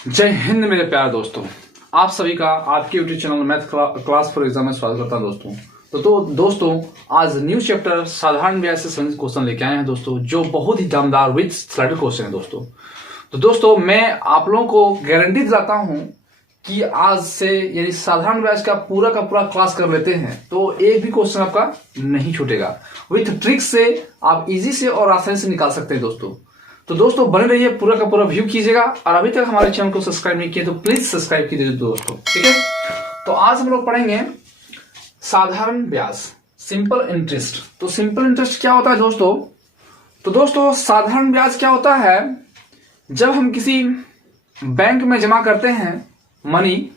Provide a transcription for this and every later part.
जय हिंद मेरे प्यारे दोस्तों, आप सभी का आपके YouTube channel math class for exam में स्वागत करता हूं दोस्तों। तो दोस्तों आज न्यू चैप्टर साधारण ब्याज से संबंधित क्वेश्चन लेके आए हैं दोस्तों, जो बहुत ही दमदार विद स्लाइडर क्वेश्चन है दोस्तों। तो दोस्तों मैं आप लोगों को गारंटी दिलाता हूं कि आज से यानी साधारण ब्याज का पूरा क्लास कर लेते हैं तो एक भी क्वेश्चन आपका नहीं छूटेगा। विथ ट्रिक्स से आप इजी से और आसानी से निकाल सकते हैं दोस्तों। तो दोस्तों बने रहिए, पूरा का पूरा व्यू कीजिएगा और अभी तक हमारे चैनल को सब्सक्राइब नहीं किया तो प्लीज सब्सक्राइब कीजिए दोस्तों, ठीक है। तो आज हम लोग पढ़ेंगे साधारण ब्याज, सिंपल इंटरेस्ट। तो सिंपल इंटरेस्ट क्या होता है दोस्तों? तो दोस्तों साधारण ब्याज क्या होता है, जब हम किसी बैंक में जमा करते हैं मनी,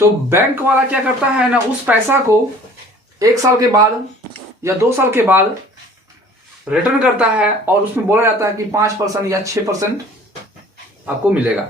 तो बैंक वाला क्या करता है ना, उस पैसा को 1 साल के बाद या 2 साल के बाद रिटर्न करता है और उसमें बोला जाता है कि 5% या 6% आपको मिलेगा।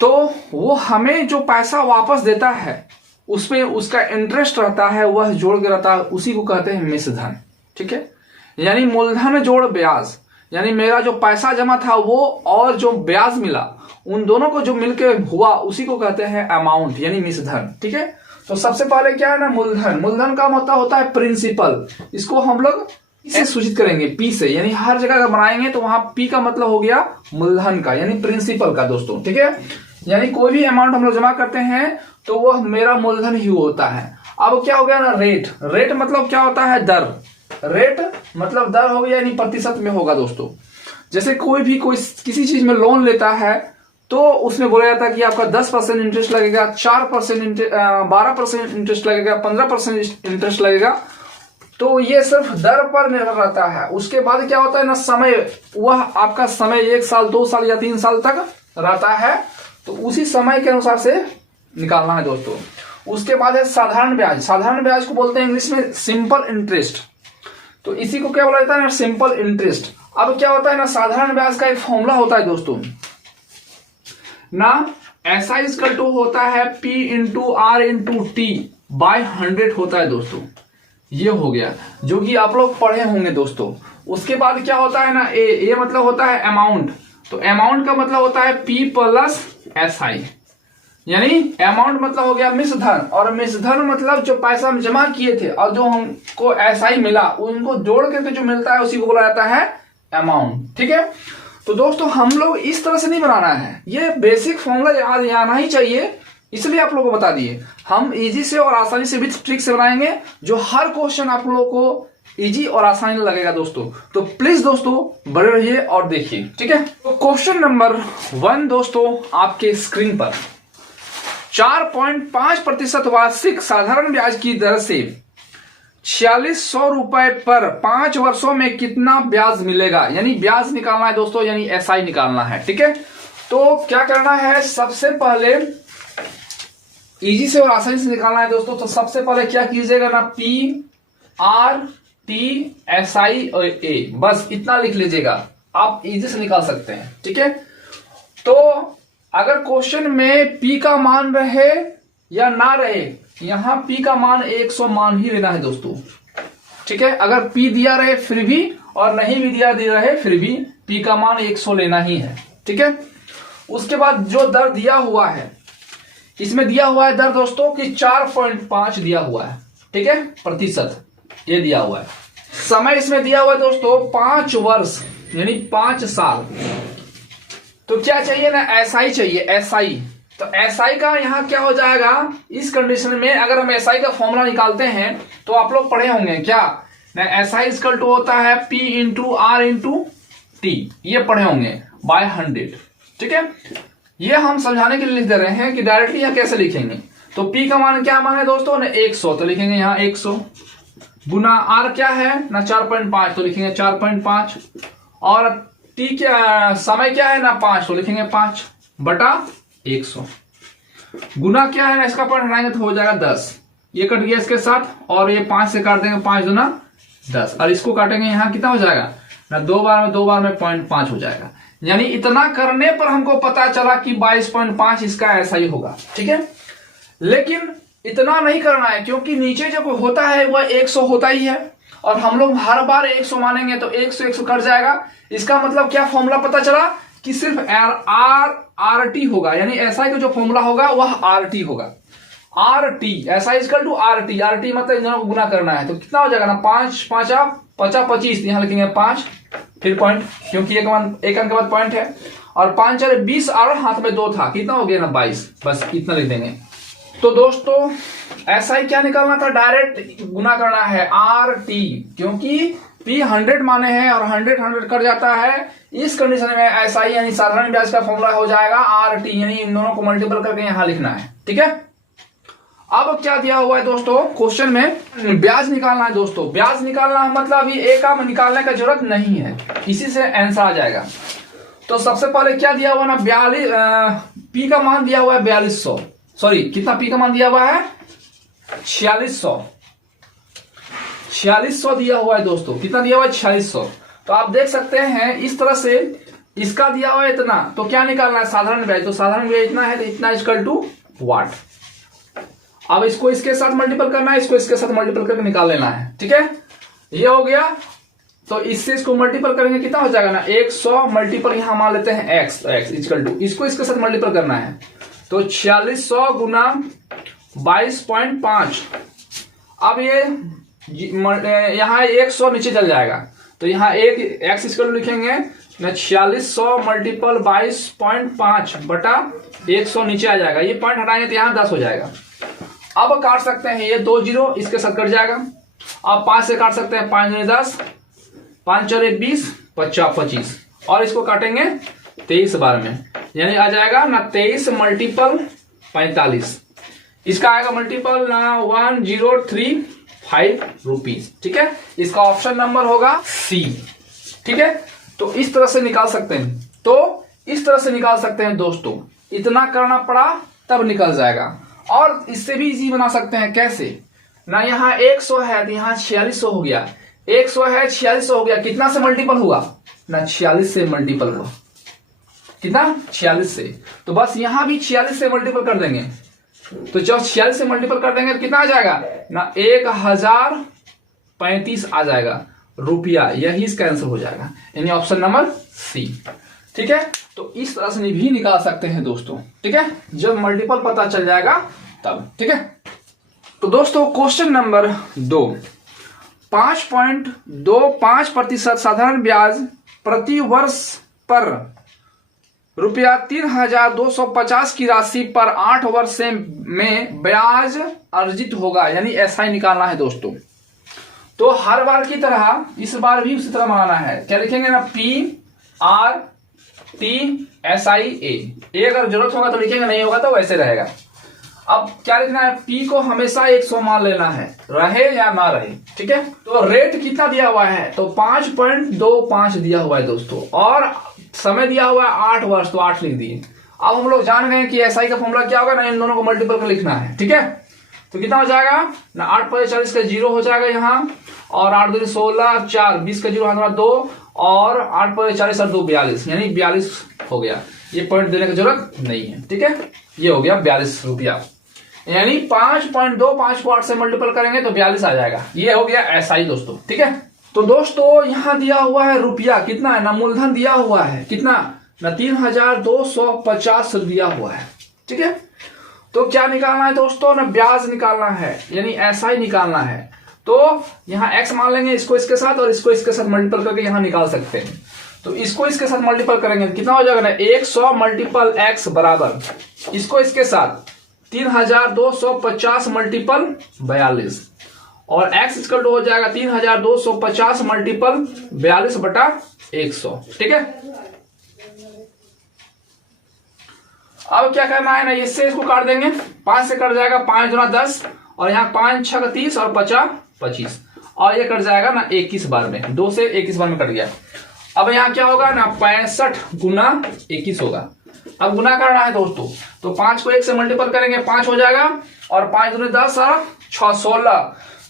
तो वो हमें जो पैसा वापस देता है उसमें उसका इंटरेस्ट रहता है, वह जोड़ के रहता है, उसी को कहते हैं मिश्र धन, ठीक है। यानी मूलधन जोड़ ब्याज, यानी मेरा जो पैसा जमा था वो और जो ब्याज मिला, उन दोनों को जो मिलके हुआ उसी को कहते हैं अमाउंट यानी मिश्र धन, ठीक है। तो सबसे पहले क्या है ना, मूलधन। मूलधन का मतलब होता है प्रिंसिपल। इसको हम लोग इसे सूचित करेंगे पी से, यानी हर जगह का बनाएंगे तो वहां पी का मतलब हो गया मूलधन का यानी प्रिंसिपल का दोस्तों, ठीक है। यानी कोई भी अमाउंट हम लोग जमा करते हैं तो वह मेरा मूलधन ही होता है। अब क्या हो गया ना, रेट। रेट मतलब क्या होता है, दर। रेट मतलब दर हो गया, यानी प्रतिशत में होगा दोस्तों। जैसे कोई किसी चीज में लोन लेता है तो उसमें बोला जाता है कि आपका 10% इंटरेस्ट लगेगा, 4% 12% इंटरेस्ट लगेगा, 15% इंटरेस्ट लगेगा। तो ये सिर्फ दर पर निर्भर रहता है। उसके बाद क्या होता है ना, समय। वह आपका समय 1 साल 2 साल या 3 साल तक रहता है, तो उसी समय के अनुसार से निकालना है दोस्तों। उसके बाद है साधारण ब्याज। साधारण ब्याज को बोलते हैं इंग्लिश में सिंपल इंटरेस्ट। तो इसी को क्या बोला जाता है ना, सिंपल इंटरेस्ट। अब क्या होता है ना, साधारण ब्याज का एक फॉर्मूला होता है दोस्तों ना, ऐसा इक्वल टू होता है P into R into T by 100 होता है दोस्तों। ये हो गया जो कि आप लोग पढ़े होंगे दोस्तों। उसके बाद क्या होता है ना, ए मतलब होता है अमाउंट। तो अमाउंट का मतलब होता है P प्लस SI, यानी अमाउंट मतलब हो गया मिश्र धन, और मिश्र धन मतलब जो पैसा हम जमा किए थे और जो हमको SI मिला, उनको जोड़ करके जो मिलता है उसी को बोला जाता है अमाउंट, ठीक है। तो दोस्तों हम लोग इस तरह से नहीं बनाना है, ये बेसिक फॉर्मूला याद आना ही चाहिए, इसलिए आप लोगों को बता दिए। हम इजी से और आसानी से विथ ट्रिक से बनाएंगे, जो हर क्वेश्चन आप लोगों को इजी और आसानी लगेगा दोस्तों। तो प्लीज दोस्तों बने रहिए और देखिए, ठीक है। तो क्वेश्चन नंबर 1 दोस्तों आपके स्क्रीन पर, 4.5% वार्षिक साधारण ब्याज की दर से 4600 रुपए पर 5 वर्षों में कितना ब्याज मिलेगा, यानी ब्याज निकालना है दोस्तों, यानी SI निकालना है, ठीक है। तो क्या करना है, सबसे पहले इजी से और आसानी से निकालना है दोस्तों। तो सबसे पहले क्या कीजिएगा ना, PRTSI और A, बस इतना लिख लीजिएगा, आप इजी से निकाल सकते हैं, ठीक है। तो अगर क्वेश्चन में P का मान रहे या ना रहे, यहां P का मान 100 मान ही लेना है दोस्तों, ठीक है। अगर P दिया रहे फिर भी और नहीं भी दिया रहे फिर भी P का मान 100 लेना ही है, ठीक है। उसके बाद जो दर दिया हुआ है, इसमें दिया हुआ है दर दोस्तों कि 4.5 दिया हुआ है, ठीक है, प्रतिशत ये दिया हुआ है। समय इसमें दिया हुआ है दोस्तों 5 वर्ष यानी 5 साल। तो क्या चाहिए ना, SI चाहिए, SI। तो SI का यहाँ क्या हो जाएगा, इस कंडीशन में अगर हम SI का फॉर्मूला निकालते हैं तो आप लोग पढ़े होंगे क्या ना, SI इक्वल टू होता है P into R into T, ये पढ़े होंगे बाय 100, ठीक है। ये हम समझाने के लिए लिख दे रहे हैं कि डायरेक्टली यहाँ कैसे लिखेंगे। तो P का मान क्या मान है दोस्तों ना, 100, तो लिखेंगे यहाँ 100 गुना R क्या है ना 4.5, तो लिखेंगे 4.5, और T क्या समय क्या है ना 5, तो लिखेंगे 5 बटा 100 गुना क्या है ना, इसका पॉइंट हटाएंगे तो हो जाएगा 10, ये कट गया इसके साथ, और ये 5 से काट देंगे, 5 दूना 10, और इसको काटेंगे यहाँ कितना हो जाएगा ना, 2 बार में 0.5 हो जाएगा। यानी इतना करने पर हमको पता चला कि 22.5 इसका ऐसा ही होगा, ठीक है। लेकिन इतना नहीं करना है, क्योंकि नीचे जब होता है वह 100 होता ही है, और हम लोग हर बार 100 मानेंगे तो 100 100 कट जाएगा। इसका मतलब क्या फॉर्मूला पता चला कि सिर्फ आर टी होगा, यानी एसआई का जो फॉर्मूला होगा वह आर टी होगा। R T SI equal to R T मतलब इन दोनों को गुना करना है। तो कितना हो जाएगा ना, 5 5 25, यहां लिखेंगे 5 फिर पॉइंट, क्योंकि एक अंक के बाद पॉइंट है, और 5 4 20 और हाथ में 2 था, कितना हो गया ना 22, बस इतना लिख देंगे। तो दोस्तों एसआई क्या निकालना था, डायरेक्ट गुना करना है आर टी, क्योंकि P 100 माने हैं और 100 कट जाता है। इस कंडीशन में एसआई यानी साधारण ब्याज का फॉर्मूला हो जाएगा आर टी, यानी इन दोनों को मल्टीपल करके यहां लिखना है, ठीक है। अब क्या दिया हुआ है दोस्तों क्वेश्चन में, ब्याज निकालना है दोस्तों। ब्याज निकालना है मतलब ये एक काम निकालने का जरूरत नहीं है, इसी से आंसर आ जाएगा। तो सबसे पहले क्या दिया हुआ ना, 42 पी का मान दिया हुआ है 4200, सॉरी कितना पी का मान दिया हुआ है 4600 दिया हुआ है दोस्तों। कितना दिया हुआ है 4600। तो आप देख सकते हैं इस तरह से, इसका दिया हुआ है इतना, तो क्या निकालना है साधारण ब्याज, तो साधारण ब्याज इतना है, तो इतना इक्वल टू वाट। अब इसको इसके साथ मल्टीपल करना है, इसको इसके साथ मल्टीपल करके निकाल लेना है, ठीक है। ये हो गया, तो इससे इसको मल्टीपल करेंगे कितना हो जाएगा ना 100 मल्टीपल यहां मान लेते हैं x इक्वल टू, इसको इसके साथ मल्टीपल करना है, तो 4600 गुना 22.5। अब ये यहां 100 नीचे चल जाएगा, तो यहां एक x इक्वल टू लिखेंगे ना 4600 मल्टीपल 22.5 बटा 100 नीचे आ जाएगा, ये पॉइंट हटाएंगे तो यहां 10 हो जाएगा। अब काट सकते हैं, ये 2 0 इसके साथ कट जाएगा। अब 5 से काट सकते हैं, 5 दूनी 10, 5 4 20, 50 25, और इसको काटेंगे 23 बार में, यानी आ जाएगा ना 23 मल्टीपल 45, इसका आएगा मल्टीपल ना 1035 रुपीज, ठीक है। इसका ऑप्शन नंबर होगा सी, ठीक है। तो इस तरह से निकाल सकते हैं, तो इस तरह से निकाल सकते हैं दोस्तों, इतना करना पड़ा तब निकल जाएगा। और इससे भी इजी बना सकते हैं, कैसे ना, यहाँ 100 है तो यहाँ 4600 हो गया, 100 है 4600 हो गया, कितना से मल्टीपल हुआ ना 46 से मल्टीपल हुआ, कितना 46 से, तो बस यहां भी 46 से मल्टीपल कर देंगे, तो जब 46 से मल्टीपल कर देंगे तो कितना आ जाएगा ना 1035 आ जाएगा रुपया, यही इसका आंसर हो जाएगा, यानी ऑप्शन नंबर सी, ठीक है। तो इस तरह से भी निकाल सकते हैं दोस्तों, ठीक है, जब मल्टीपल पता चल जाएगा तब, ठीक है। तो दोस्तों क्वेश्चन नंबर 2, 5.25% साधारण ब्याज प्रति वर्ष पर रुपया 3250 की राशि पर 8 वर्ष में ब्याज अर्जित होगा, यानी एसआई निकालना है दोस्तों। तो हर बार की तरह इस बार भी उसी तरह बनाना है, क्या लिखेंगे ना PRT अगर जरूरत होगा तो लिखेंगे, नहीं होगा तो वैसे रहेगा। अब क्या लिखना है, P को हमेशा 100 मान लेना है, रहे या ना रहे, ठीक है। तो रेट कितना दिया हुआ है, तो 5.25 दिया हुआ है दोस्तों, और समय दिया हुआ है 8 वर्ष, तो 8 लिख दिए। अब हम लोग जान गए कि एसआई का फॉर्मूला क्या होगा ना, इन दोनों को मल्टीपल कर लिखना है, ठीक है। तो कितना हो जाएगा ना 8 5 40 का 0 हो जाएगा यहाँ, और 8 2 16 4 20 का 0 हाथ 2, और 8 5 40 और 2 42, यानी 42 हो गया। ये पॉइंट देने की जरूरत नहीं है, ठीक है। ये हो गया 42 रुपया, यानी 5.25 को 8 से मल्टीपल करेंगे तो 42 आ जाएगा। ये हो गया एसआई दोस्तों, ठीक है। तो दोस्तों यहां दिया हुआ है रुपया, कितना है ना, मूलधन दिया हुआ है कितना ना 3250 दिया हुआ है, ठीक है। तो क्या निकालना है दोस्तों ना, ब्याज निकालना है, यानी एसआई निकालना है। तो यहां एक्स मान लेंगे, इसको इसके साथ और इसको इसके साथ मल्टीपल करके यहां निकाल सकते हैं। तो इसको इसके साथ मल्टीपल करेंगे कितना हो जाएगा ना 100 मल्टीपल एक्स बराबर इसको इसके साथ 3250 मल्टीपल 42, और x इक्वल टू हो जाएगा 3250 मल्टीपल 42 बटा 100, ठीक है। अब क्या करना है ना, इससे इसको काट देंगे, 5 से कट जाएगा, 5 दूना 10, और यहाँ 5 6 30 और 50 25, और ये कट जाएगा ना 21 बार में, 2 से 21 बार में कट गया। अब यहाँ क्या होगा ना 65 गुना 21 होगा। अब गुना करना है दोस्तों, तो 5 को 1 से मल्टीपल करेंगे, 5 हो जाएगा, और 5 दूनी 10 और 6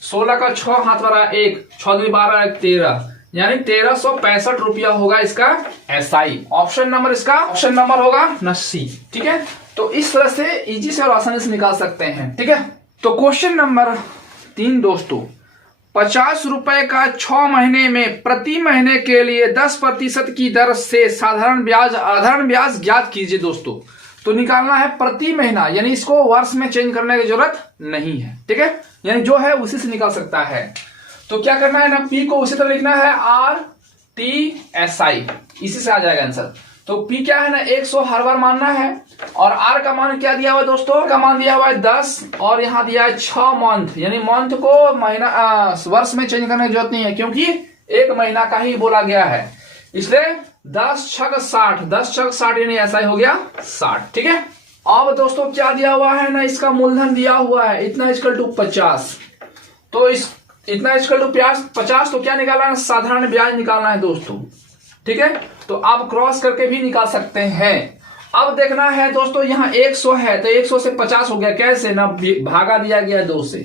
16 का 6 हाथ वाला 1, 6 दूनी 12 13, यानी 1365 रुपया होगा इसका एसआई। ऑप्शन नंबर इसका ऑप्शन नंबर होगा ना सी, ठीक है। तो इस तरह से इजी से और आसानी से निकाल सकते हैं, ठीक है। तो क्वेश्चन नंबर 3 दोस्तों, 50 रुपए का 6 महीने में प्रति महीने के लिए 10% की दर से साधारण ब्याज ज्ञात कीजिए दोस्तों। तो निकालना है प्रति महीना, यानी इसको वर्ष में चेंज करने की जरूरत नहीं है, ठीक है, यानी जो है उसी से निकाल सकता है। तो क्या करना है ना, पी को उसी तरह लिखना है RTSI, इसी से आ जाएगा आंसर। तो पी क्या है ना 100 हर बार मानना है, और आर का मान क्या दिया हुआ है दोस्तों, का मान दिया हुआ है 10, और यहाँ दिया है 6 मंथ, यानी मंथ को महीना वर्ष में चेंज करने की जरूरत नहीं है, क्योंकि एक महीना का ही बोला गया है, इसलिए 10 छक 60, 10 छक 60 यानी ऐसा ही हो गया 60, ठीक है। अब दोस्तों क्या दिया हुआ है ना, इसका मूलधन दिया हुआ है इतना इक्वल टू 50, तो इस इतना इक्वल टू 50, तो क्या निकालना है, साधारण ब्याज निकालना है दोस्तों, ठीक है। तो आप क्रॉस करके भी निकाल सकते हैं। अब देखना है दोस्तों, यहाँ 100 है तो 100 से 50 हो गया, कैसे ना, भागा दिया गया 2 से,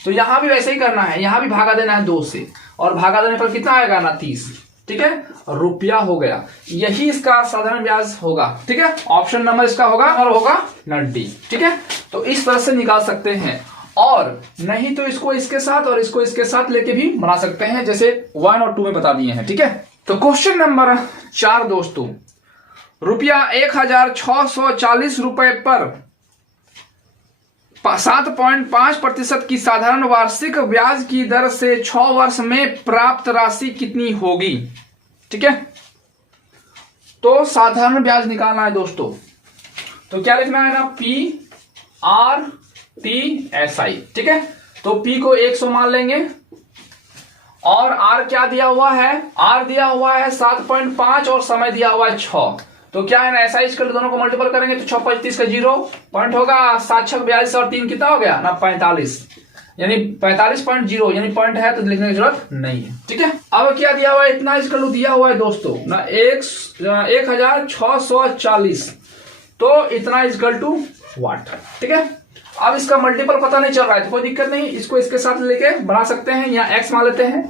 तो यहां भी वैसे ही करना है, यहां भी भागा देना है 2 से, और भागा देने पर कितना आएगा ना 30, ठीक है, रुपया हो गया। यही इसका साधारण ब्याज होगा, ठीक है। ऑप्शन नंबर इसका होगा और होगा डी, ठीक है। तो इस तरह से निकाल सकते हैं, और नहीं तो इसको इसके साथ और इसको इसके साथ लेके भी बना सकते हैं, जैसे 1 और 2 में बता दिए हैं, ठीक है। तो क्वेश्चन नंबर 4 दोस्तों, रुपया 1640 रुपए पर 7.5% की साधारण वार्षिक ब्याज की दर से 6 वर्ष में प्राप्त राशि कितनी होगी, ठीक है। तो साधारण ब्याज निकालना है दोस्तों, तो क्या लिखना है ना, PRTSI, ठीक है। तो P को 100 मान लेंगे, और R क्या दिया हुआ है, R दिया हुआ है 7.5 और समय दिया हुआ है 6, तो क्या है ना ऐसा इसके दोनों को मल्टीपल करेंगे तो 6 5 30 का 0 पॉइंट होगा, 7 6 42 और 3 कितना हो गया ना 45, यानी 45.0, यानी पॉइंट है तो लिखने की जरूरत नहीं है, ठीक है। अब क्या दिया हुआ है, इतना इसका दिया हुआ है दोस्तों ना 1640, तो इतना इक्वल टू वाट, ठीक है। अब इसका मल्टीपल पता नहीं चल रहा है तो कोई दिक्कत नहीं, इसको इसके साथ लेके बना सकते हैं, यहाँ x मान लेते हैं,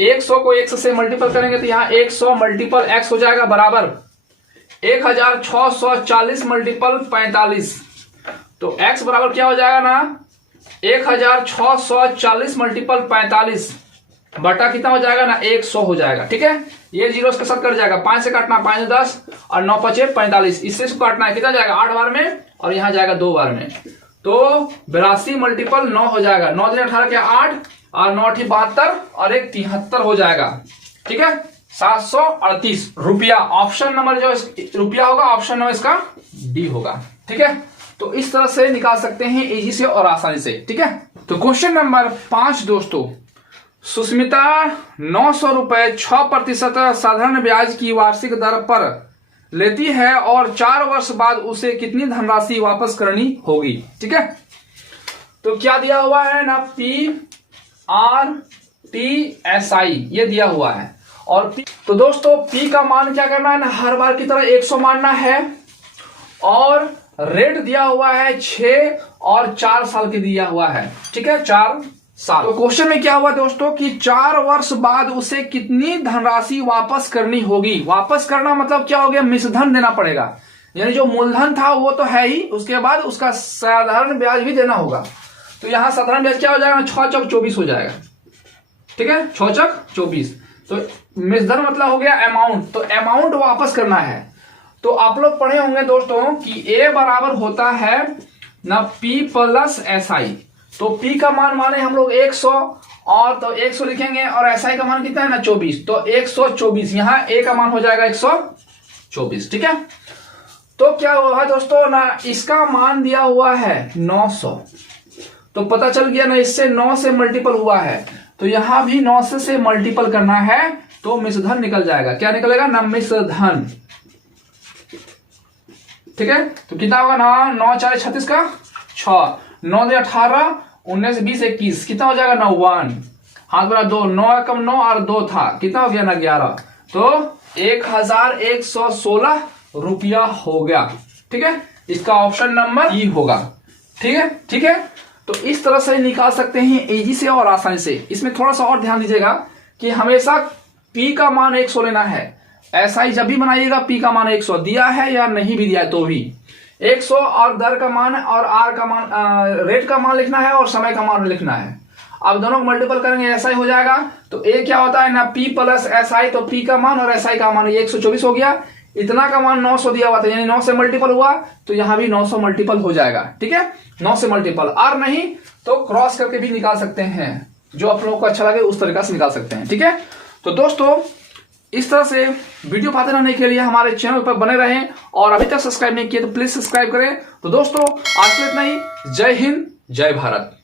100 को 100 से मल्टीपल करेंगे तो यहाँ 100 मल्टीपल x हो जाएगा बराबर 1640 मल्टीपल 45, तो x बराबर क्या हो जाएगा ना 1640 मल्टीपल 45 बटा कितना हो जाएगा ना 100 हो जाएगा, ठीक है। ये 0 इसके साथ कट जाएगा, 5 से काटना 5 10 और 9 5 45, इससे काटना है कितना जाएगा 8 बार में, और यहाँ जाएगा 2 बार में, तो 82 मल्टीपल 9 हो जाएगा, 9 दिन 18 के 8 और 9 8 72 और 1 73 हो जाएगा, ठीक है, 738 रुपया। ऑप्शन नंबर जो रुपया होगा, ऑप्शन नंबर इसका डी होगा, ठीक है। तो इस तरह से निकाल सकते हैं इजी से और आसानी से, ठीक है। तो क्वेश्चन नंबर 5 दोस्तों, सुस्मिता 900 रुपए 6% साधारण ब्याज की वार्षिक दर पर लेती है और 4 वर्ष बाद उसे कितनी धनराशि वापस करनी होगी, ठीक है। तो क्या दिया हुआ है ना, PRTSI ये दिया हुआ है, और तो दोस्तों P का मान क्या करना है ना, हर बार की तरह 100 मानना है, और रेट दिया हुआ है 6 और 4 साल की दिया हुआ है, ठीक है, 4 साल। तो क्वेश्चन में क्या हुआ दोस्तों कि 4 वर्ष बाद उसे कितनी धनराशि वापस करनी होगी। वापस करना मतलब क्या हो गया, मिश्रधन देना पड़ेगा, यानी जो मूलधन था वो तो है ही, उसके बाद उसका साधारण ब्याज भी देना होगा। तो यहाँ साधारण ब्याज क्या हो जाएगा, 6 चौक 24 हो जाएगा, ठीक है, 6 चौक 24। तो मिश्रधन मतलब हो गया अमाउंट, तो अमाउंट वापस करना है। तो आप लोग पढ़े होंगे दोस्तों कि A बराबर होता है ना P प्लस SI, तो P का मान माने हम लोग 100, और तो 100 लिखेंगे, और SI का मान कितना है ना 24, तो 124, यहाँ A का मान हो जाएगा 124, ठीक है। तो क्या हुआ दोस्तों ना, इसका मान दिया हुआ है 900, तो पता चल गया ना इससे 9 से मल्टीपल हुआ है, तो यहां भी 9 से मल्टीपल करना है तो मिश्रधन निकल जाएगा। क्या निकलेगा ना, मिश्रधन, ठीक है। तो कितना होगा ना, 9 4 36 का 6, 9 2 18 19 20 21 कितना हो जाएगा ना 1, हाथ बड़ा 2, 9 कम 9 और 2 था, कितना हो गया ना 11, तो 1116 रुपया हो गया, ठीक है। इसका ऑप्शन नंबर ई होगा, ठीक है, ठीक है। तो इस तरह से निकाल सकते हैं इजी से और आसानी से। इसमें थोड़ा सा और ध्यान दीजिएगा कि हमेशा P का मान 100 लेना है, ऐसा ही जब भी बनाइएगा P का मान 100 दिया है या नहीं भी दिया है तो भी 100, और दर का मान और R का मान, रेट का मान लिखना है और समय का मान लिखना है। अब दोनों को मल्टीपल करेंगे एसआई हो जाएगा। तो ए क्या होता है ना, पी प्लस एसआई, तो पी का मान और एसआई का मान ये 124 हो गया। इतना का मान 900 दिया हुआ था, यानी 9 से मल्टीपल हुआ तो यहां भी 900 मल्टीपल हो जाएगा। ठीक है, 9 से मल्टीपल, और नहीं तो क्रॉस करके भी निकाल सकते हैं, जो आप लोगों को अच्छा लगे उस तरीका से निकाल सकते हैं। ठीक है, तो दोस्तों इस तरह से वीडियो पाते रहने के लिए हमारे चैनल पर बने रहें, और अभी तक सब्सक्राइब नहीं किए तो प्लीज सब्सक्राइब करें। तो दोस्तों आज के लिए इतना ही। जय हिंद, जय भारत।